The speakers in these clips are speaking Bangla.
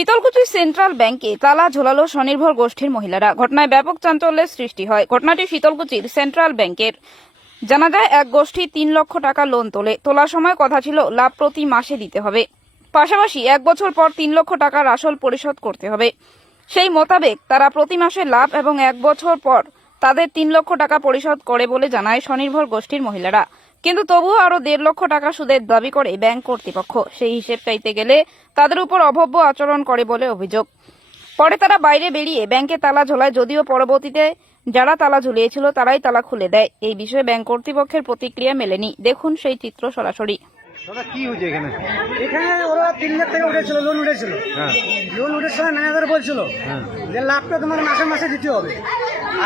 শীতলকুচি সেন্ট্রাল ব্যাংকে তালা ঝোলালো স্বনির্ভর গোষ্ঠীর মহিলারা। ঘটনায় ব্যাপক চাঞ্চল্যের সৃষ্টি হয়। ঘটনাটি শীতলকুচির সেন্ট্রাল ব্যাংকের। জানা যায়, এক গোষ্ঠী তিন লক্ষ টাকা লোন তোলে। তোলার সময় কথা ছিল, লাভ প্রতি মাসে দিতে হবে। পাশাপাশি এক বছর পর তিন লক্ষ টাকার আসল পরিশোধ করতে হবে। সেই মোতাবেক তারা প্রতি মাসে লাভ এবং এক বছর পর তাদের তিন লক্ষ টাকা পরিশোধ করে বলে জানায় স্বনির্ভর গোষ্ঠীর মহিলারা। কিন্তু তবুও আরও দেড় লক্ষ টাকা সুদের দাবি করে ব্যাংক কর্তৃপক্ষ। সেই হিসেব চাইতে গেলে তাদের উপর অভব্য আচরণ করে বলে অভিযোগ। পরে তারা বাইরে বেরিয়ে ব্যাংকে তালা ঝোলায় যদিও পরবর্তীতে যারা তালা ঝুলিয়েছিল তারাই তালা খুলে দেয়। এই বিষয়ে ব্যাংক কর্তৃপক্ষের প্রতিক্রিয়া মেলেনি। দেখুন সেই চিত্র সরাসরি। দাদা কি হয়েছে এখানে? এখানে ওরা তিন লাখ টাকা উঠেছিল লোন উঠেছিল। হ্যাঁ। লোন উঠের সময় ম্যানেজার বলছিল হ্যাঁ। যে লাখটা তোমার মাসে মাসে দিতে হবে।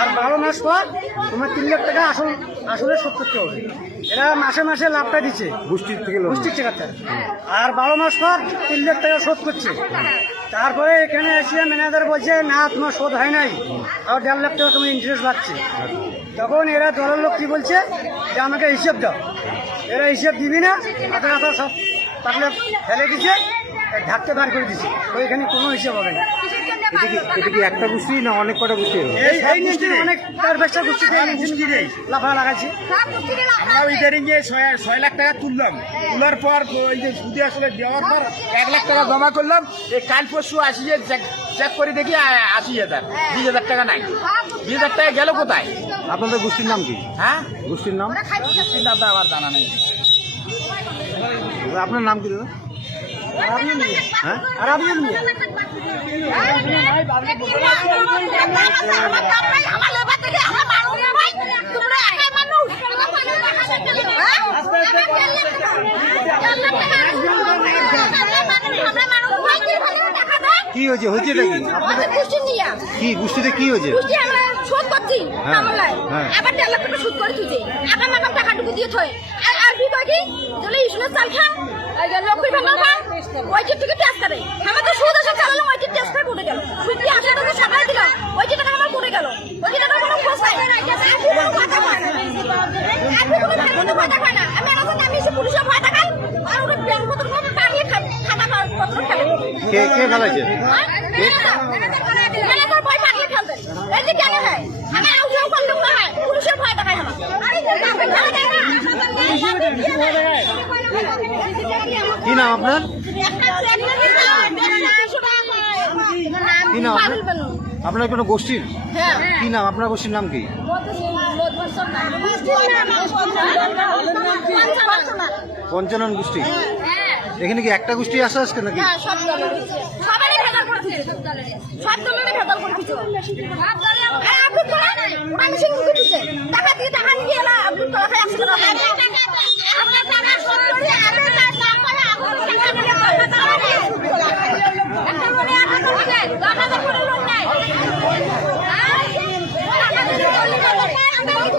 আর বারো মাস পর তোমার তিন লাখ টাকা আসল আসলে শোধ করতে হবে। এরা মাসে মাসে লাভটা দিচ্ছে। গোষ্ঠীর থেকে গোষ্ঠীর থেকে আর বারো মাস পর তিন লাখ টাকা শোধ করছে। তারপরে এখানে এসে ম্যানেজার বলছে না তোমার শোধ হয় নাই। আর দেড় লাখ টাকা তুমি ইন্টারেস্ট পাচ্ছে তখন এরা দলের লোক কী বলছে যে আমাকে হিসেব দাও। এরা হিসেব দিবি না আপনার আপনার সব পাতলে ফেলে দিছে। ঢাকতে বার করে দিছে। তো এখানে কোনো হিসেব হবে না। এটা কি এটা কি একটা গোষ্ঠী না অনেক কটা গোষ্ঠী? এই অনেক তার ব্যবসা করছে লাফা আমরা ছয় ছয় লাখ টাকা তুললাম। তোলার পর ওই যে সুদে আসলে দেওয়ার পর এক লাখ টাকা জমা করলাম। এই কাল পরশু আসিয়ে চেক করে দেখি আশি হাজার। বিশ হাজার টাকা নাই। বিশ হাজার টাকা গেল কোথায়? আপনাদের গোষ্ঠীর নাম কি? হ্যাঁ? গোষ্ঠীর নাম? আমার জানা নেই। আপনার নাম কি দাদা হ্যাঁ আর আপনি নিয়ে কি হয়েছে? হয়েছে এটা কি? গোষ্ঠীতে কি হয়েছে? শোধ করছি হ্যাঁ, হ্যাঁ। আবার দেড় লাখ টাকা সুদ করে তুই আগাম আগাম টাকাটুকু দিয়ে থয়। চলে চাল থেকে টেস্ট করে সুদ এসে চালালাম ওই চিপ টেস্ট করে পড়ে গেল। সুদ আশা টাকা সকালে দিলাম। ওই টাকা আমার পড়ে গেল। ওই চিপ টাকা কোনো খোঁজ কথা হয় না আর কোনো থাকলে তো কথা হয় না আমি এখন আমি এসে পুলিশে ভয় দেখাই আর ওটা ব্যাংক পত্র পাঠিয়ে খাতা পত্র ফেলে কে কে ফেলাইছে ম্যানেজার ভয় পাঠিয়ে ফেলবে এই যে কেন হয় আমি আউটও কন্ডম না হয় পুলিশের ভয় দেখায় আমার কি আপনার? কি আপনার? কোনো গোষ্ঠীর? কি নাম? আপনার গোষ্ঠীর নাম কি? পঞ্চানন গোষ্ঠী। এখানে কি একটা গোষ্ঠী আসে আজকে নাকি দলের হচ্ছে। সবারই ভেজাল করে দিচ্ছে। সব দলেরই ভেজাল করে দিচ্ছে। আর আব্দুল কালাম মানুষের মুখে দিচ্ছে। টাকা দিয়ে টাকা নিয়ে এলা আব্দুল কালামকে একশো টাকা খায়। আপনার টাকা শোধ করে আরও তার নাম করে আব্দুল কালাম নিয়ে পয়সা টাকা দিয়ে আব্দুল কালাম। একটা বলে আট হাজার করে দেয়, দশ হাজার করে লোক নেয়। আর আট হাজার করে লোক নেয়। আমরা কিন্তু আট হাজার করে লোক নেয়। এই সেদিন আমি কষ্ট হয়েছে। আমার পয়সা করে দুশো টাকা, দেড়শো টাকা আমার লোকে বলছে।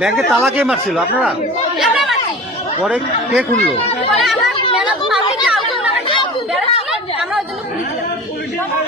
ব্যাংকে তালা কে মারছিল আপনারা? পরে কে খুললো?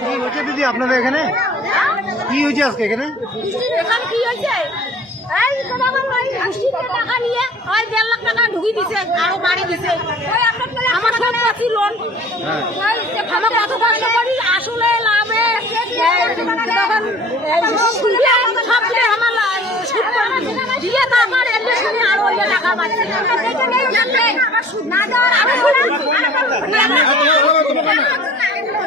কি হয়েছে দিদি আপনাদের এখানে কি হয়েছে আজকে এখানে কি হয়েছে এই টাকা নিয়ে ওই দেড় লাখ টাকা ঢুকি দিছে আরও বাড়ি দিছে আমার সব পাচ্ছি লোন হ্যাঁ আমার কত কষ্ট করি আসলে লাভে তখন সুদে সব আমার সুদ করে দিয়ে তারপর এলে শুনে আরও ওই টাকা পাচ্ছি না দেওয়ার আরও